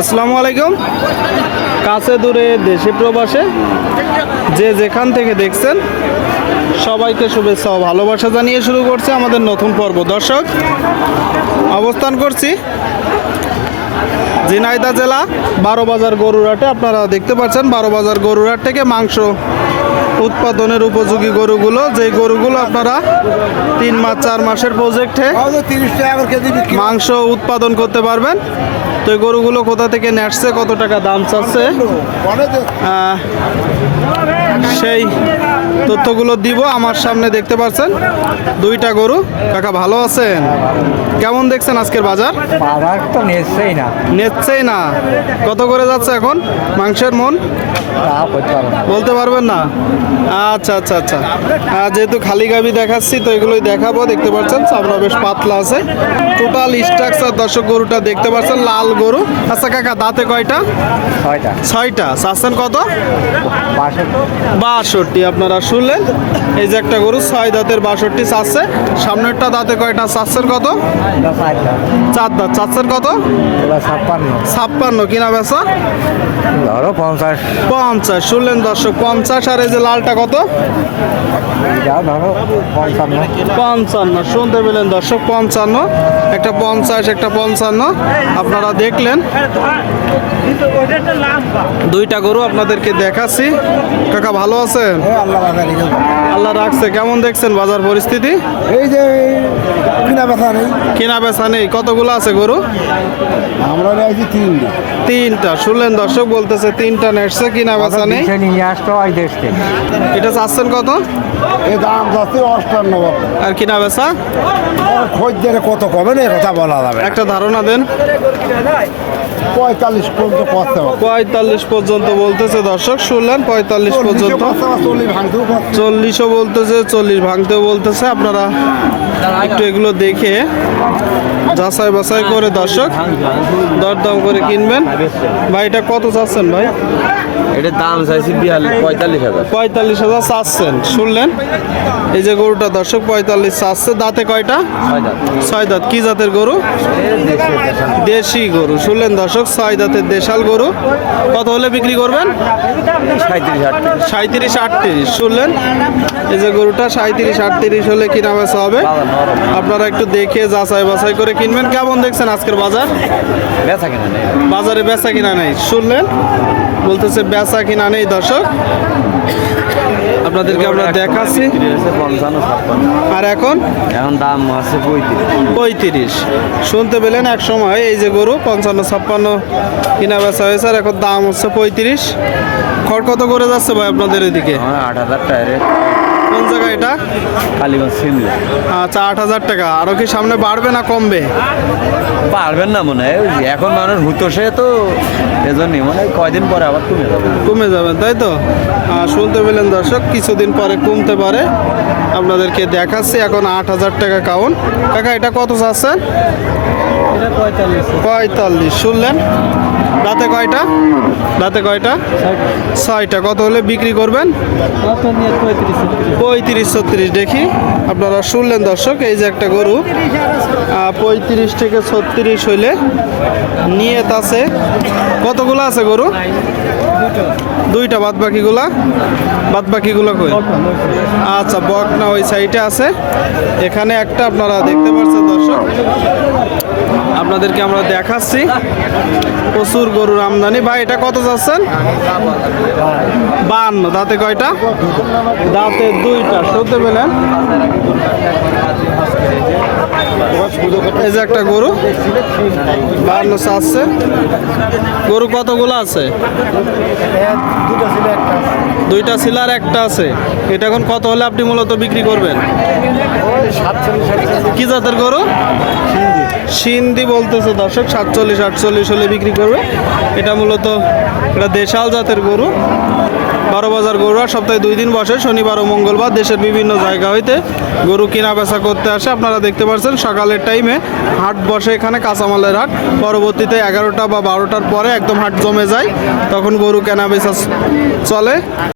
আসসালামু আলাইকুম। কাছে দূরে দেশে প্রবাসে যে যেখান থেকে দেখছেন, সবাইকে শুভেচ্ছা ও ভালোবাসা জানিয়ে শুরু করছে আমাদের নতুন পর্ব। দর্শক, অবস্থান করছি ঝিনাইদা জেলা বারো বাজার গরুরহাটে। আপনারা দেখতে পাচ্ছেন বারো বাজার গরুরহাট থেকে মাংস উৎপাদনের উপযোগী গরুগুলো যেই গরুগুলো আপনারা তিন মাস চার মাসের প্রজেক্টে তিরিশ টাকা কেজি মাংস উৎপাদন করতে পারবেন। তো এই গরুগুলো কোথা থেকে নেটছে কত টাকা দাম চাচ্ছে? সেই তথ্যগুলো দিব আমার সামনে দেখতে পাচ্ছেন দুইটা গরু। কাকা ভালো আছেন? কেমন দেখছেন আজকের বাজার? বাজার তো না। নেচ্ছেই না। কত করে যাচ্ছে এখন? মাংসের মন? বলতে পারবেন না? আচ্ছা আচ্ছা আচ্ছা। আহ, যেহেতু খালি গাবি দেখাচ্ছি তো এগুলোই দেখাবো দেখতে পাচ্ছেন? চামড়া বেশ পাতলা আছে। টোটাল স্ট্রাকচার দর্শক গরুটা দেখতে পাচ্ছেন লাল গরু। আচ্ছা কাকা দাঁতে কয়টা? ছয়টা। ছয়টা। চাচ্ছেন কত? বাষট্টি। আপনারা শুনলেন? এই যে একটা গরু ছয় দাঁতের বাষট্টি চাচ্ছে। সামনেরটা দাঁতে কয়টা? চাচ্ছেন কত? চার দাঁত। চাচ্ছেন কত? ছাপ্পান্ন। ছাপ্পান্ন কিনা বেচা? ধরো পঞ্চাশ। পঞ্চাশ শুনলেন দর্শক পঞ্চাশ আর এই যে লালটা কত? পঞ্চান্ন। শুনতে পেলেন দর্শক, পঞ্চান্ন। একটা পঞ্চাশ, একটা পঞ্চান্ন। আপনারা দেখলেন। দুইটা গরু আপনাদেরকে দেখাচ্ছি। কাকা, ভালো আছেন? আল্লাহ রাখছে। কেমন দেখছেন বাজার পরিস্থিতি? এই যে কিনা বেচা নেই। বেচা নেই কতগুলো আছে গরু? আমরা তিনটা। তিনটা শুনলেন দর্শক, বলতেছে তিনটা নেটছে, কিনা বেচা নেই। নিয়ে এটা চাচ্ছেন কত? এই দাম যাচ্ছে অষ্টান্ন আর কিনা বেচা? খোঁজদের কত কমে না কথা বলা যাবে একটা ধারণা দেন। পঁয়তাল্লিশ পর্যন্ত পঁয়তাল্লিশ পর্যন্ত বলতেছে দর্শক শুনলেন পঁয়তাল্লিশ পর্যন্ত। চল্লিশও বলতেছে চল্লিশ ভাঙতেও বলতেছে। আপনারা একটু এগুলো দেখে যাচাই বাছাই করে দর্শক দরদাম করে কিনবেন। ভাই এটা কত চাচ্ছেন ভাই? এটার দাম চাইছি বিয়াল্লিশ পঁয়তাল্লিশ হাজার। পঁয়তাল্লিশ হাজার চাচ্ছেন শুনলেন? এই যে গরুটা দর্শক পঁয়তাল্লিশ চাচ্ছে। দাঁতে কয়টা? ছয় দাঁত। কি জাতের গরু? দেশি গরু শুনলেন দর্শক? ছয় দাঁতের দেশাল গরু। কত হলে বিক্রি করবেন? সাঁত্রিশ আটত্রিশ। শুনলেন? এই যে গরুটা সাঁত্রিশ আটত্রিশ হলে কিনা বেচা হবে। আপনারা একটু দেখে যাচাই বাছাই করে কিনবেন? কেমন দেখছেন আজকের বাজার? বেচা কিনা নেই। বাজারে বেচা কিনা নেই। শুনলেন? বলতেছে বেচা কিনা নেই দর্শক। আপনাদেরকে আমরা দেখাচ্ছি। আর এখন? এখন দাম আছে পঁয়ত্রিশ। শুনতে পেলেন এক সময় এই যে গরু পঞ্চান্ন ছাপ্পান্ন কিনা বেচা হয়েছে আর এখন দাম হচ্ছে পঁয়ত্রিশ। খড় কত করে যাচ্ছে ভাই আপনাদের এদিকে? আট হাজার টায়ারে কোন জায়গা এটা? কালীগঞ্জ সিমলা। আচ্ছা আট হাজার টাকা। আরও কি সামনে বাড়বে না কমবে? পারবেন না মনে হয় এখন মানুষ হুতোষে তো এজন্যই মানে কয়দিন পরে আবার কমে যাবে। কমে যাবেন তাই তো? শুনতে পেলেন দর্শক কিছুদিন পরে কমতে পারে। আপনাদেরকে দেখাচ্ছি এখন আট হাজার টাকা কাউন কাকা এটা কত চাচ্ছেন? পঁয়তাল্লিশ। শুনলেন? রাতে কয়টা? রাতে কয়টা? ছয়টা। কত হলে বিক্রি করবেন? পঁয়ত্রিশ ছত্রিশ, দেখি। আপনারা শুনলেন দর্শক, এই যে একটা গরু পঁয়ত্রিশ থেকে ছত্রিশ হইলে নিয়ে আছে। কতগুলো আছে গরু? দুইটা। বাদ বাকিগুলা বাদ বাকিগুলো কই? আচ্ছা বকনা ওই সাইডে আছে। এখানে একটা আপনারা দেখতে পাচ্ছেন দর্শক। আপনাদেরকে আমরা দেখাচ্ছি। প্রচুর গরুর আমদানি। ভাই, এটা কত যাচ্ছেন? বান্ন। দাঁতে কয়টা? দাঁতে দুইটা। শুনতে পেলেন? এই যে একটা গরু। বান্ন চাচ্ছে। গরু কতগুলো আছে? দুটো ছিল একটা। দুইটা ছিল আর একটা আছে। এটা এখন কত হলে আপনি মূলত বিক্রি করবেন? কি জাতের গরু? সিন্ধি বলতেছে দর্শক সাতচল্লিশ আটচল্লিশ হলে বিক্রি করবে। এটা মূলত এটা দেশাল জাতের গরু। বারো বাজার গরু আর সপ্তাহে দুই দিন বসে। শনিবার ও মঙ্গলবার দেশের বিভিন্ন জায়গা হইতে গরু কেনা বেচা করতে আসে। আপনারা দেখতে পাচ্ছেন সকালের টাইমে হাট বসে এখানে কাঁচামালের হাট। পরবর্তীতে এগারোটা বা বারোটার পরে একদম হাট জমে যায়। তখন গরু কেনা বেচা চলে।